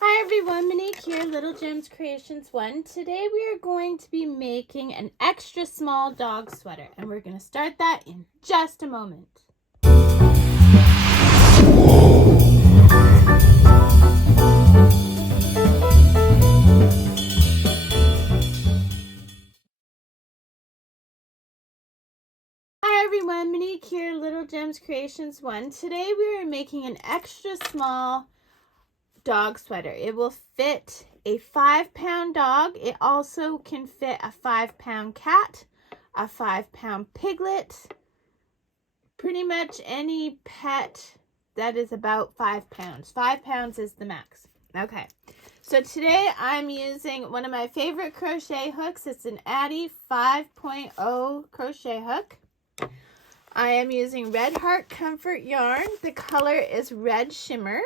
Hi everyone, Monique here, Little Gems Creations 1. Today we are going to be making an extra small dog sweater, and we're going to start that in just a moment. Hi everyone, Monique here, Little Gems Creations 1. Today we are making an extra small dog sweater. It will fit a 5-pound dog. It also can fit a 5-pound cat, a 5-pound piglet, pretty much any pet that is about 5 pounds. 5 pounds is the max. Okay, so today I'm using one of my favorite crochet hooks. It's an Addi 5.0 crochet hook. I am using Red Heart Comfort yarn. The color is Red Shimmer.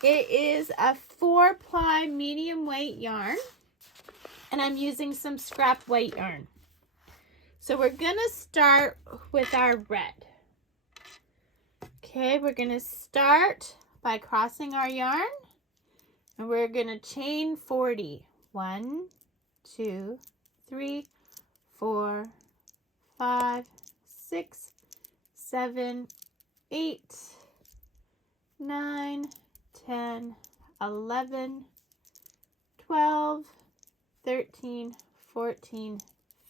It is a 4-ply medium weight yarn, and I'm using some scrap white yarn. So we're gonna start with our red. Okay, we're gonna start by crossing our yarn, and we're gonna chain 40. 1, 2, 3, 4, 5, 6, 7, 8, 9, 10, 11, 12, 13, 14,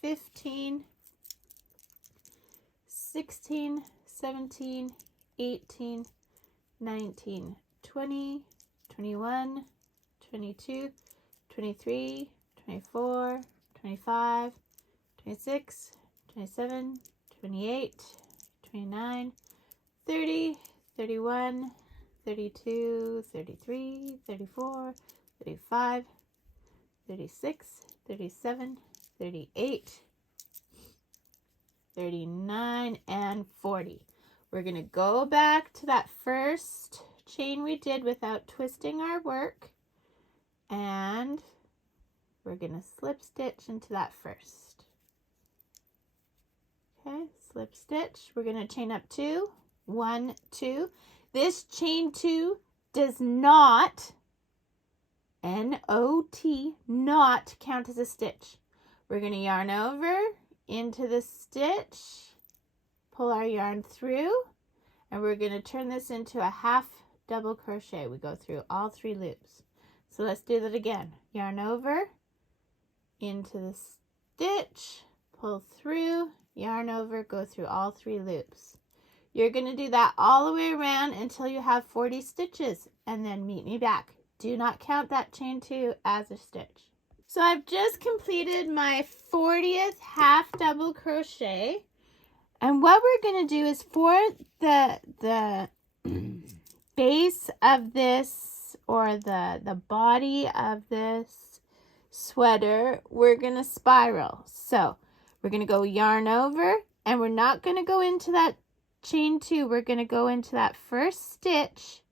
15, 16, 17, 18, 19, 20, 21, 22, 23, 24, 25, 26, 27, 28, 29, 30, 31, 32, 33, 34, 35, 36, 37, 38, 39, and 40. We're going to go back to that first chain we did without twisting our work, and we're going to slip stitch into that first. Okay, slip stitch. We're going to chain up 2, 1, 2. This chain 2 does not, N-O-T, not count as a stitch. We're going to yarn over into the stitch, pull our yarn through, and we're going to turn this into a half double crochet. We go through all 3 loops. So let's do that again. Yarn over into the stitch, pull through, yarn over, go through all 3 loops. You're going to do that all the way around until you have 40 stitches, and then meet me back. Do not count that chain 2 as a stitch. So I've just completed my 40th half double crochet. And what we're going to do is for the base of this, or the body of this sweater, we're going to spiral. So we're going to go yarn over, and we're not going to go into that chain 2. We're going to go into that first stitch,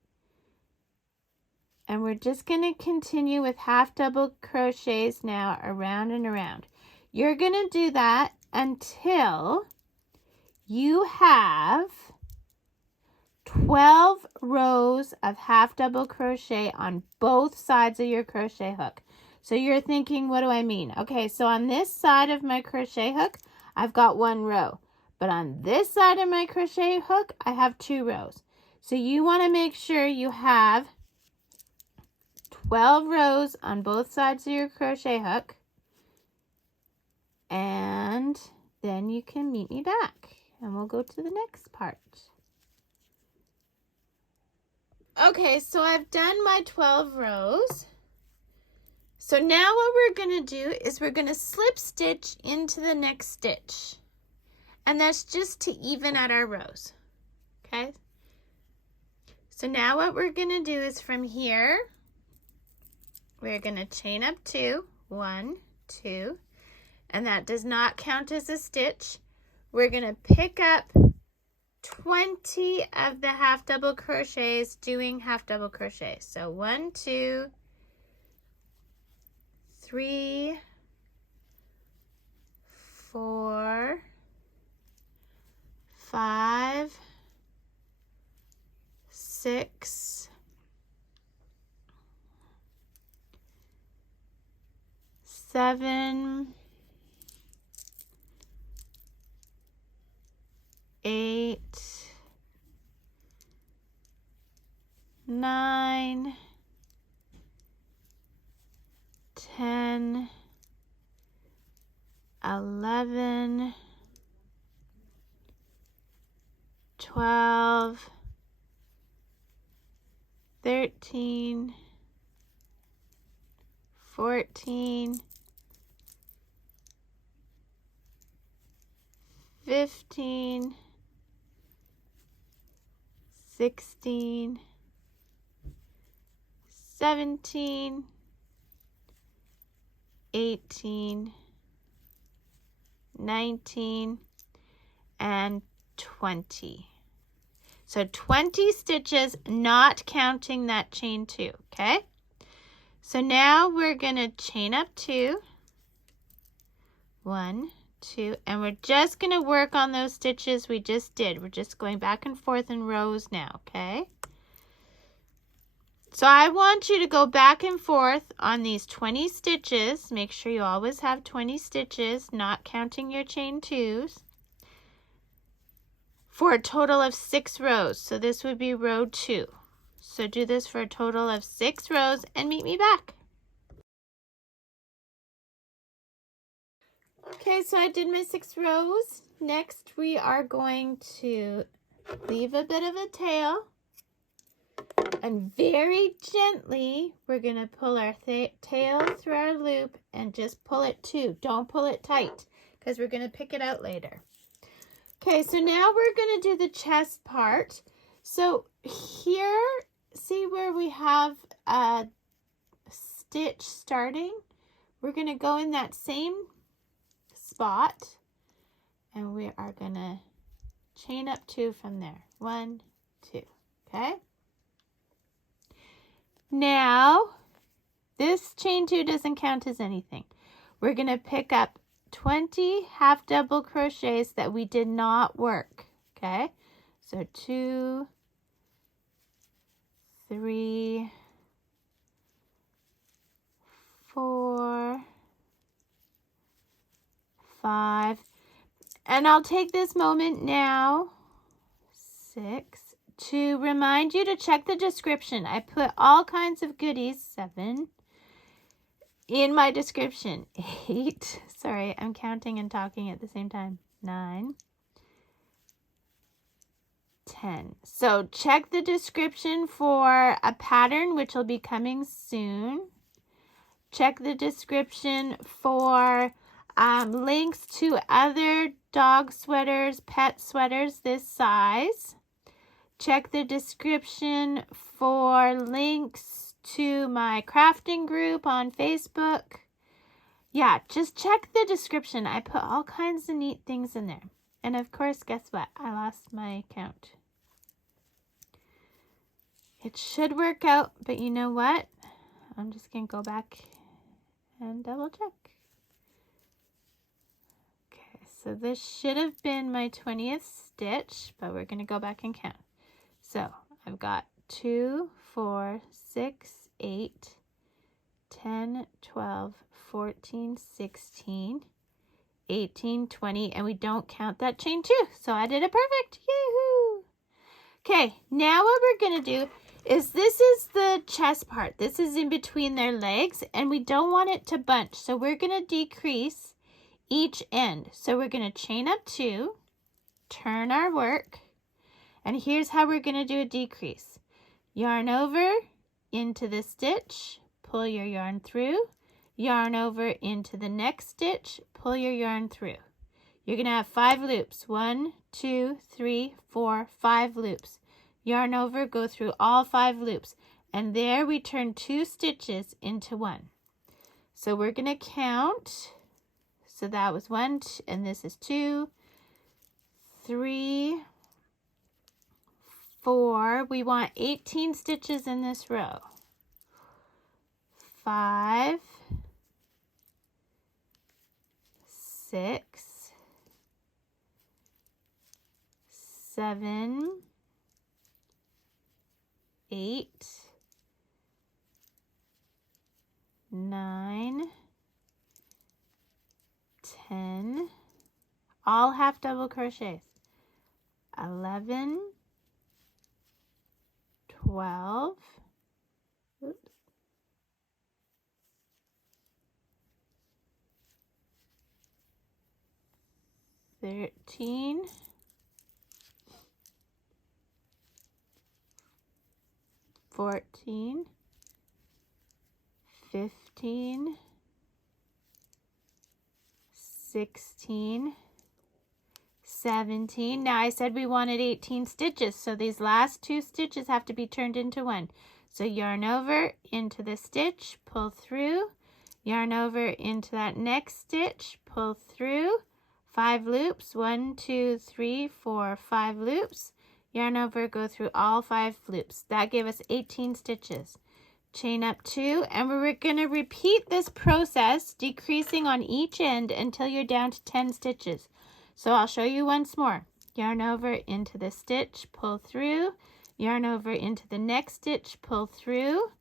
and we're just going to continue with half double crochets now around and around. You're going to do that until you have 12 rows of half double crochet on both sides of your crochet hook. So you're thinking, what do I mean? Okay, so on this side of my crochet hook, I've got 1 row. But on this side of my crochet hook, I have 2 rows. So you want to make sure you have 12 rows on both sides of your crochet hook. And then you can meet me back, and we'll go to the next part. Okay, so I've done my 12 rows. So now what we're going to do is we're going to slip stitch into the next stitch. And that's just to even out our rows. Okay? So now what we're going to do is from here, we're going to chain up 2, 1, 2, and that does not count as a stitch. We're going to pick up 20 of the half double crochets doing half double crochet. So 1, 2, 3, 4, 5, 6, 7, 8, 9, 10, 11, 12, 13, 14, 15, 16, 17, 18, 19, and 20. So 20 stitches, not counting that chain 2, okay? So now we're going to chain up 2, 1, 2, and we're just going to work on those stitches we just did. We're just going back and forth in rows now, okay? So I want you to go back and forth on these 20 stitches. Make sure you always have 20 stitches, not counting your chain 2s, for a total of 6 rows. So this would be row 2. So do this for a total of 6 rows and meet me back. Okay, so I did my 6 rows. Next we are going to leave a bit of a tail, and very gently we're going to pull our tail through our loop and just pull it too. Don't pull it tight because we're going to pick it out later. Okay, so now we're going to do the chest part. So here, see where we have a stitch starting? We're going to go in that same spot and we are going to chain up 2 from there. 1, 2, okay? Now, this chain 2 doesn't count as anything. We're going to pick up 20 half double crochets that we did not work, okay? So 2, 3, 4, 5, and I'll take this moment now, 6, to remind you to check the description. I put all kinds of goodies, 7, in my description. 8, sorry, I'm counting and talking at the same time. 9, 10. So check the description for a pattern which will be coming soon. Check the description for links to other dog sweaters, pet sweaters this size. Check the description for links to my crafting group on Facebook. Yeah, just check the description. I put all kinds of neat things in there. And of course, guess what? I lost my count. It should work out, but you know what? I'm just going to go back and double check. Okay, so this should have been my 20th stitch, but we're going to go back and count. So I've got 2, 4, 6, 8, 10, 12, 14, 16, 18, 20, and we don't count that chain 2. So I did it perfect. Yahoo! Okay, now what we're going to do is this is the chest part. This is in between their legs, and we don't want it to bunch. So we're going to decrease each end. So we're going to chain up 2, turn our work, and here's how we're going to do a decrease. Yarn over into the stitch, pull your yarn through, yarn over into the next stitch, pull your yarn through. You're going to have 5 loops. 1, 2, 3, 4, 5 loops. Yarn over, go through all 5 loops, and there we turn 2 stitches into 1. So we're going to count. So that was 1, and this is 2, 3, 4. We want 18 stitches in this row. 5, 6, 7, 8, 9, all half double crochets. 11, 12, oops, 13, 14, 15, 16, 17. Now I said we wanted 18 stitches, so these last 2 stitches have to be turned into 1. So yarn over into the stitch, pull through, yarn over into that next stitch, pull through, 5 loops, 1, 2, 3, 4, 5 loops, yarn over, go through all 5 loops. That gave us 18 stitches. Chain up 2, and we're going to repeat this process, decreasing on each end until you're down to 10 stitches. So I'll show you once more. Yarn over into the stitch, pull through, yarn over into the next stitch, pull through,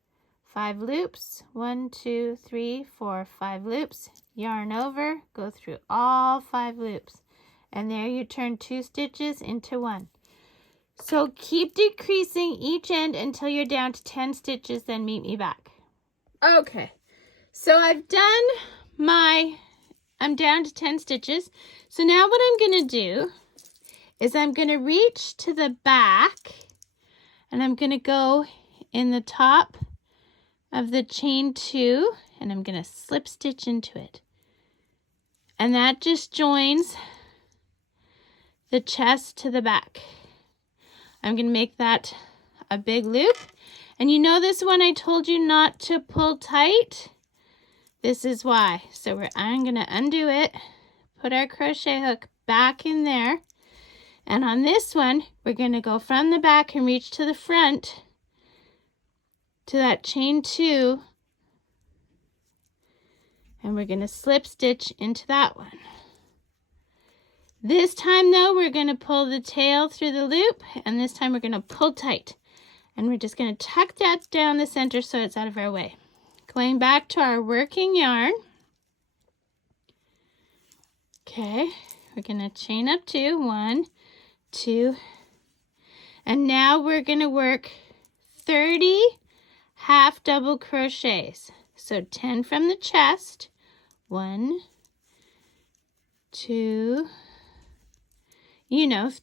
5 loops, 1, 2, 3, 4, 5 loops, yarn over, go through all 5 loops, and there you turn 2 stitches into 1. So keep decreasing each end until you're down to 10 stitches, then meet me back. Okay, so I'm down to 10 stitches. So now what I'm going to do is I'm going to reach to the back, and I'm going to go in the top of the chain 2, and I'm going to slip stitch into it. And that just joins the chest to the back. I'm going to make that a big loop. And you know this one I told you not to pull tight? This is why. So I'm going to undo it, put our crochet hook back in there. And on this one, we're going to go from the back and reach to the front to that chain 2. And we're going to slip stitch into that one. This time though, we're going to pull the tail through the loop, and this time we're going to pull tight. And we're just going to tuck that down the center so it's out of our way. Going back to our working yarn. Okay, we're going to chain up 2, 1, 2, and now we're going to work 30 half double crochets. So 10 from the chest, 1, 2,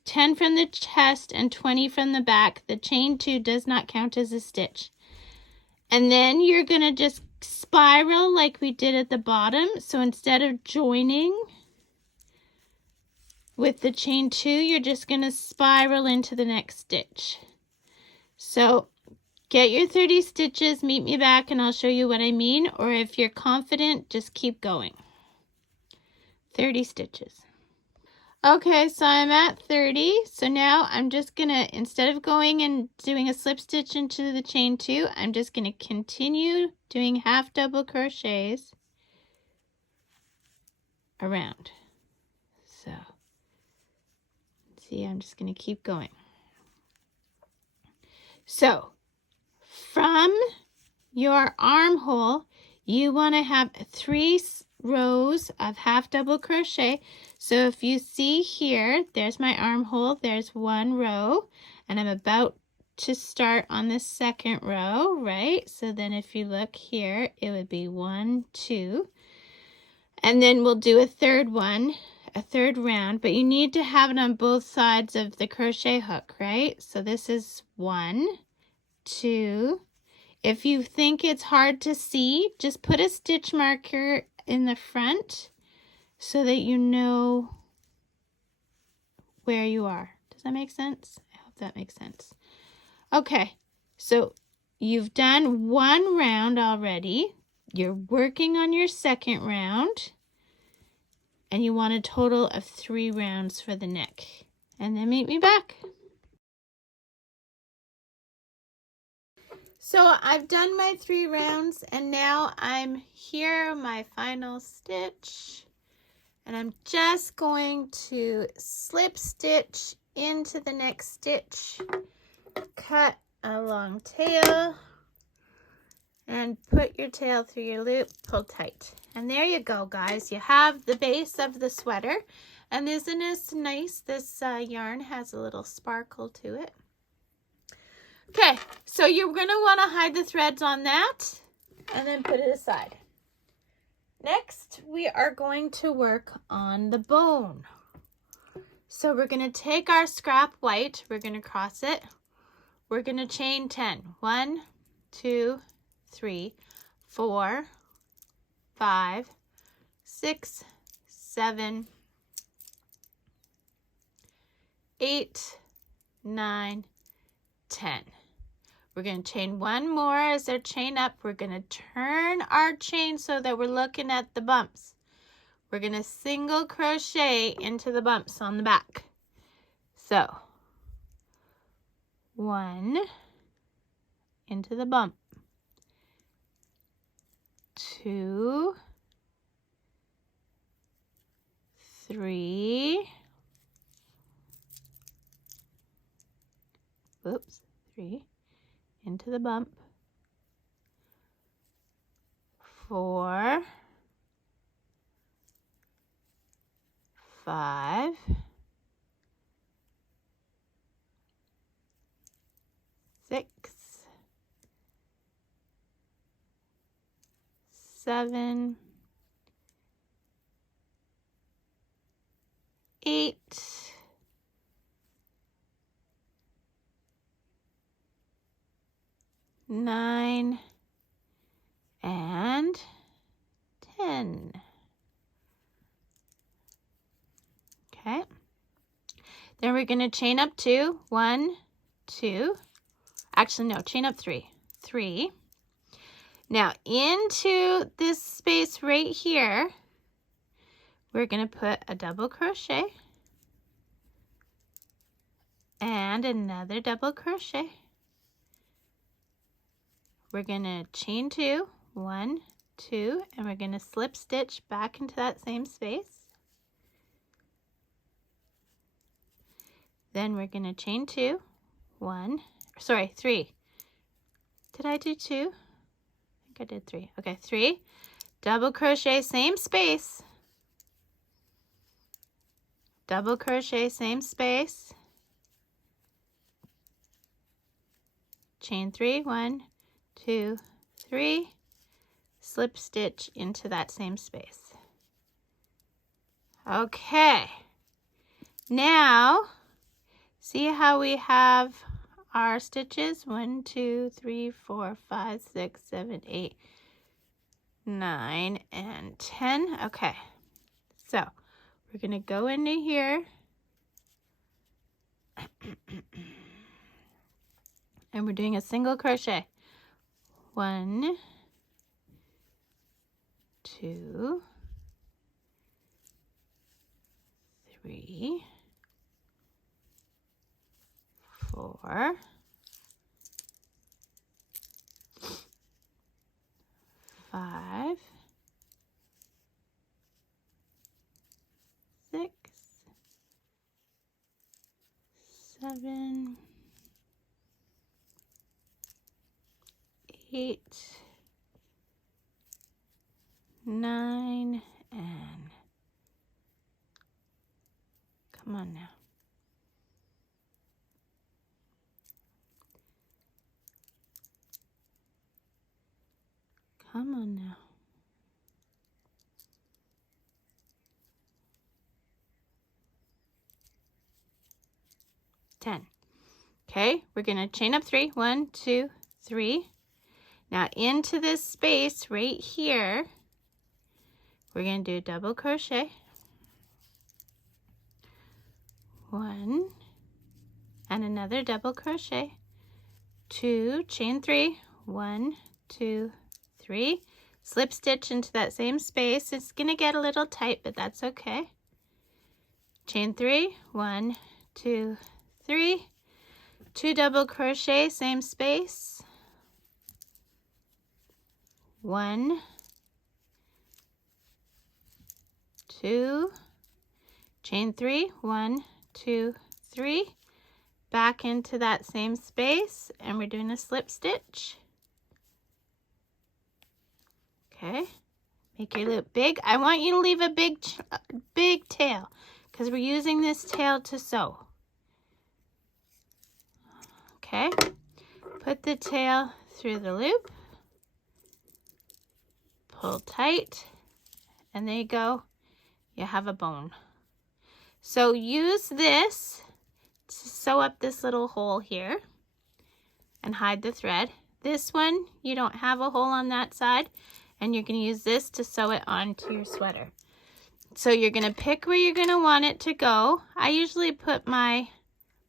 10 from the chest and 20 from the back. The chain 2 does not count as a stitch. And then you're going to just spiral like we did at the bottom. So instead of joining with the chain 2, you're just going to spiral into the next stitch. So get your 30 stitches, meet me back, and I'll show you what I mean. Or if you're confident, just keep going. 30 stitches. Okay, so I'm at 30. So now I'm just going to, instead of going and doing a slip stitch into the chain 2, I'm just going to continue doing half double crochets around. So, see, I'm just going to keep going. So, from your armhole, you want to have 3 rows of half double crochet. So if you see here, there's my armhole, there's 1 row, and I'm about to start on the 2nd row, right? So then if you look here, it would be 1, 2, and then we'll do a 3rd one, a 3rd round, but you need to have it on both sides of the crochet hook, right? So this is 1, 2. If you think it's hard to see, just put a stitch marker in the front so that you know where you are. Does that make sense? I hope that makes sense. Okay, so you've done 1 round already. You're working on your 2nd round, and you want a total of 3 rounds for the neck. And then meet me back. So I've done my 3 rounds, and now I'm here, my final stitch, and I'm just going to slip stitch into the next stitch, cut a long tail, and put your tail through your loop, pull tight. And there you go, guys. You have the base of the sweater. And isn't this nice? This yarn has a little sparkle to it. Okay, so you're going to want to hide the threads on that and then put it aside. Next, we are going to work on the bone. So we're going to take our scrap white, we're going to cross it, we're going to chain 10. 1, 2, 3, 4, 5, 6, 7, 8, 9, 10. We're going to chain one more as our chain up. We're going to turn our chain so that we're looking at the bumps. We're going to single crochet into the bumps on the back. So, 1 into the bump, 2, 3, whoops, 3 into the bump, 4, 5, 6, 7, 8, 9, and 10. Okay. Then we're going to chain up 2. 1, 2. Actually, no, chain up 3. 3. Now, into this space right here, we're going to put a double crochet and another double crochet. We're going to chain 2, 1, 2, and we're going to slip stitch back into that same space. Then we're going to chain 2, 3. Did I do 2? I think I did 3. Okay, 3. Double crochet, same space. Double crochet, same space. Chain 3, 1, 2, 3, slip stitch into that same space. Okay, now see how we have our stitches? 1, 2, 3, 4, 5, 6, 7, 8, 9, and 10. Okay, so we're going to go into here and we're doing a single crochet. 1, 2, 3, 4, 5, 6, 7, 8, 9, and come on now. Come on now. 10. Okay, we're going to chain up 3. 1, 2, 3. Now into this space right here, we're going to do a double crochet. 1 and another double crochet. 2, chain 3. 1, 2, 3. Slip stitch into that same space. It's going to get a little tight, but that's okay. Chain 3. 1, 2, 3. 2 double crochet, same space. 1, 2, chain 3. 1, 2, 3. Back into that same space, and we're doing a slip stitch. Okay, make your loop big. I want you to leave a big tail. because we're using this tail to sew. Okay, put the tail through the loop, pull tight, and there you go. You have a bone. So use this to sew up this little hole here and hide the thread. This one, you don't have a hole on that side, and you're going to use this to sew it onto your sweater. So you're going to pick where you're going to want it to go. I usually put my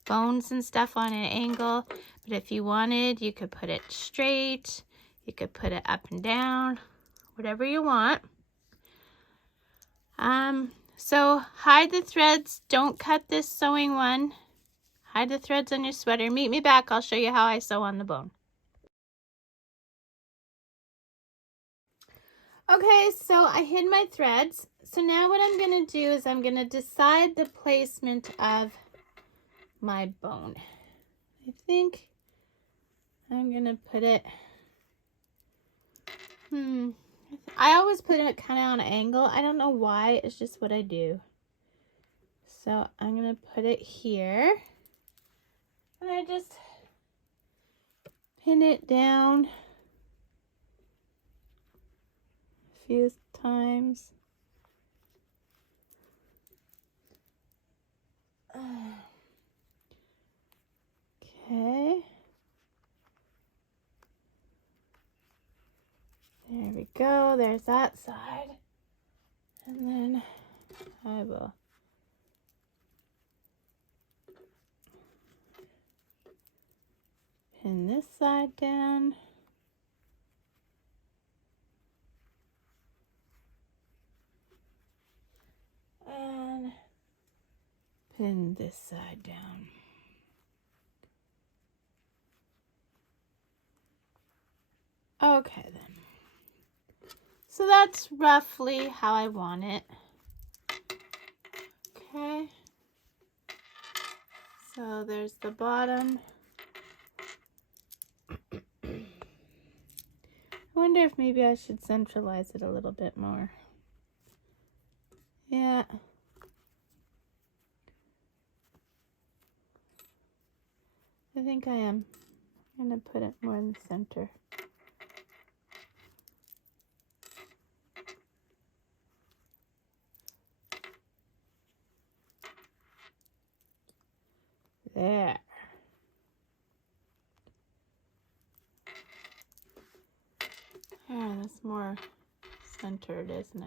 bones and stuff on an angle, but if you wanted, you could put it straight, you could put it up and down, whatever you want. So hide the threads, don't cut this sewing one. Hide the threads on your sweater. Meet me back, I'll show you how I sew on the bone. Okay, so I hid my threads. So now what I'm going to do is I'm going to decide the placement of my bone. I think I'm going to put it, I always put it kind of on an angle. I don't know why, it's just what I do. So I'm going to put it here. And I just pin it down a few times. Okay. There we go. There's that side. And then I will pin this side down. And pin this side down. Okay then. So that's roughly how I want it. Okay. So there's the bottom. I wonder if maybe I should centralize it a little bit more. Yeah. I think I am. I'm going to put it more in the center. There. Yeah, that's more centered, isn't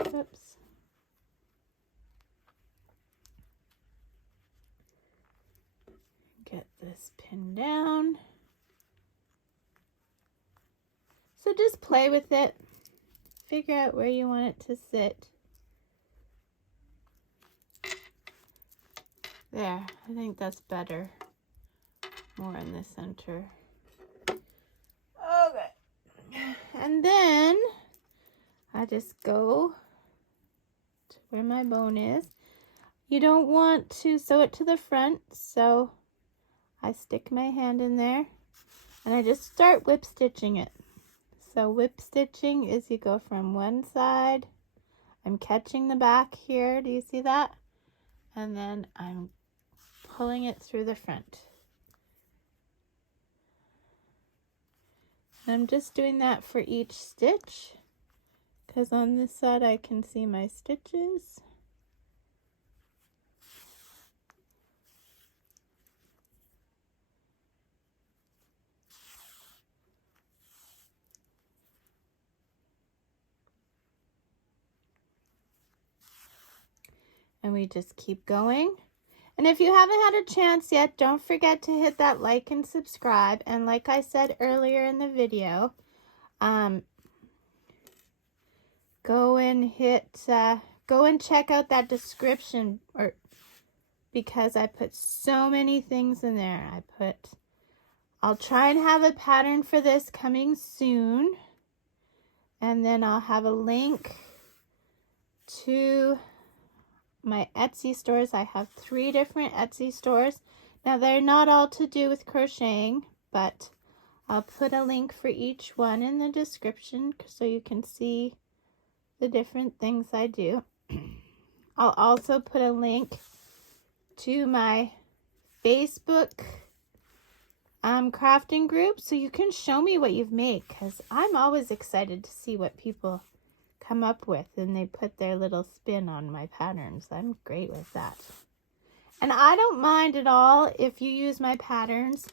it? Oops. Get this pinned down. So just play with it. Figure out where you want it to sit. There, I think that's better. More in the center. Okay. And then I just go to where my bone is. You don't want to sew it to the front, so I stick my hand in there and I just start whip stitching it. So whip stitching is you go from one side, I'm catching the back here, do you see that? And then I'm pulling it through the front. And I'm just doing that for each stitch because on this side I can see my stitches. And we just keep going. And if you haven't had a chance yet, don't forget to hit that like and subscribe. And like I said earlier in the video, go and check out that description, because I put so many things in there. I'll try and have a pattern for this coming soon. And then I'll have a link to my Etsy stores. I have 3 different Etsy stores. Now they're not all to do with crocheting, but I'll put a link for each one in the description so you can see the different things I do. I'll also put a link to my Facebook crafting group so you can show me what you've made, because I'm always excited to see what people come up with and they put their little spin on my patterns. I'm great with that. And I don't mind at all if you use my patterns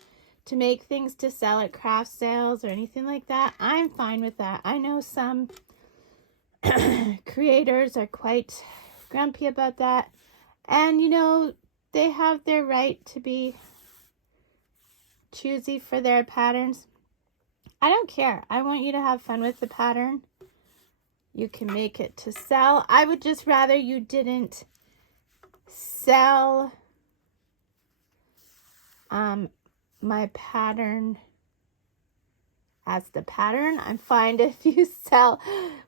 to make things to sell at craft sales or anything like that. I'm fine with that. I know some creators are quite grumpy about that. And, you know, they have their right to be choosy for their patterns. I don't care. I want you to have fun with the pattern. You can make it to sell. I would just rather you didn't sell my pattern as the pattern. I'm fine if you sell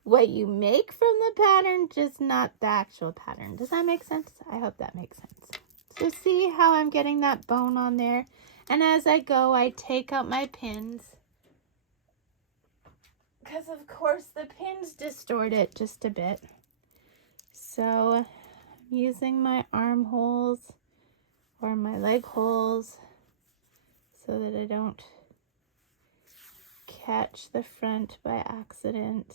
what you make from the pattern, just not the actual pattern. Does that make sense? I hope that makes sense. So see how I'm getting that bone on there? And as I go, I take out my pins, because of course the pins distort it just a bit. So I'm using my armholes or my leg holes so that I don't catch the front by accident.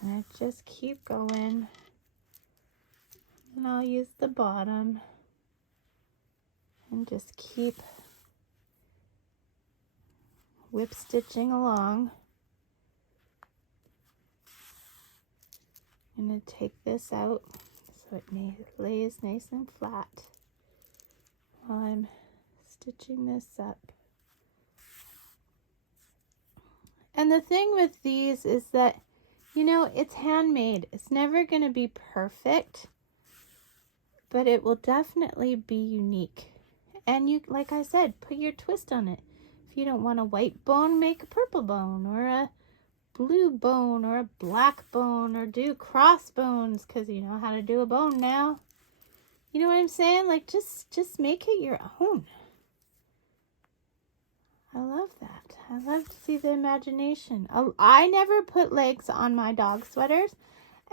And I just keep going. And I'll use the bottom and just keep whip stitching along. I'm going to take this out so it lays nice and flat while I'm stitching this up. And the thing with these is that, you know, it's handmade. It's never going to be perfect, but it will definitely be unique. And you, like I said, put your twist on it. If you don't want a white bone, make a purple bone or a blue bone or a black bone, or do cross bones, because you know how to do a bone now. You know what I'm saying? Like, just make it your own. I love that. I love to see the imagination. I never put legs on my dog sweaters.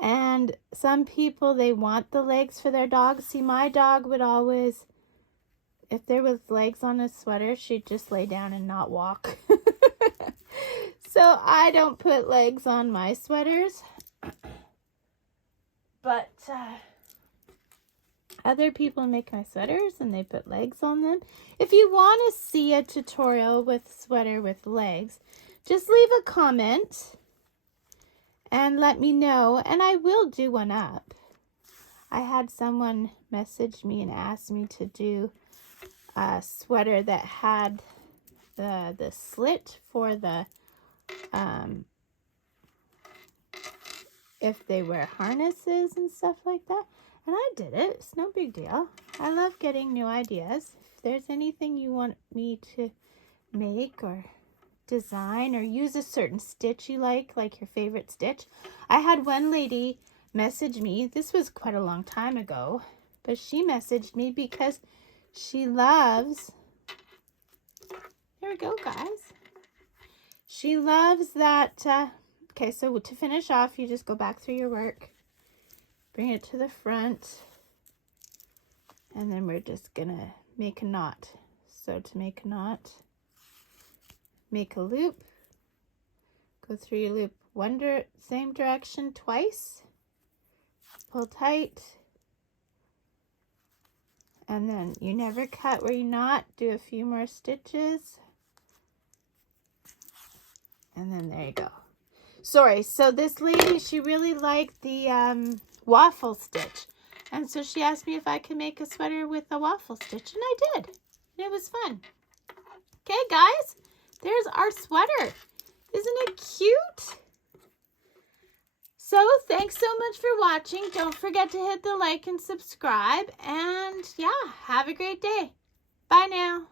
And some people, they want the legs for their dog. See, my dog would always, if there was legs on a sweater, she'd just lay down and not walk. So I don't put legs on my sweaters. But other people make my sweaters and they put legs on them. If you want to see a tutorial with sweater with legs, just leave a comment and let me know, and I will do one up. I had someone message me and ask me to do a sweater that had the slit for the if they wear harnesses and stuff like that. And I did it. It's no big deal. I love getting new ideas. If there's anything you want me to make or design, or use a certain stitch you like your favorite stitch. I had one lady message me. This was quite a long time ago, but she messaged me because she loves, there we go, guys. She loves that, okay, so to finish off, you just go back through your work, bring it to the front, and then we're just gonna make a knot. So to make a knot, make a loop, go through your loop same direction twice, pull tight, and then you never cut where you knot, do a few more stitches, and then there you go. Sorry, so this lady, she really liked the waffle stitch, and so she asked me if I could make a sweater with a waffle stitch, and I did, and it was fun. Okay, guys, there's our sweater. Isn't it cute? So thanks so much for watching. Don't forget to hit the like and subscribe, and yeah, have a great day. Bye now.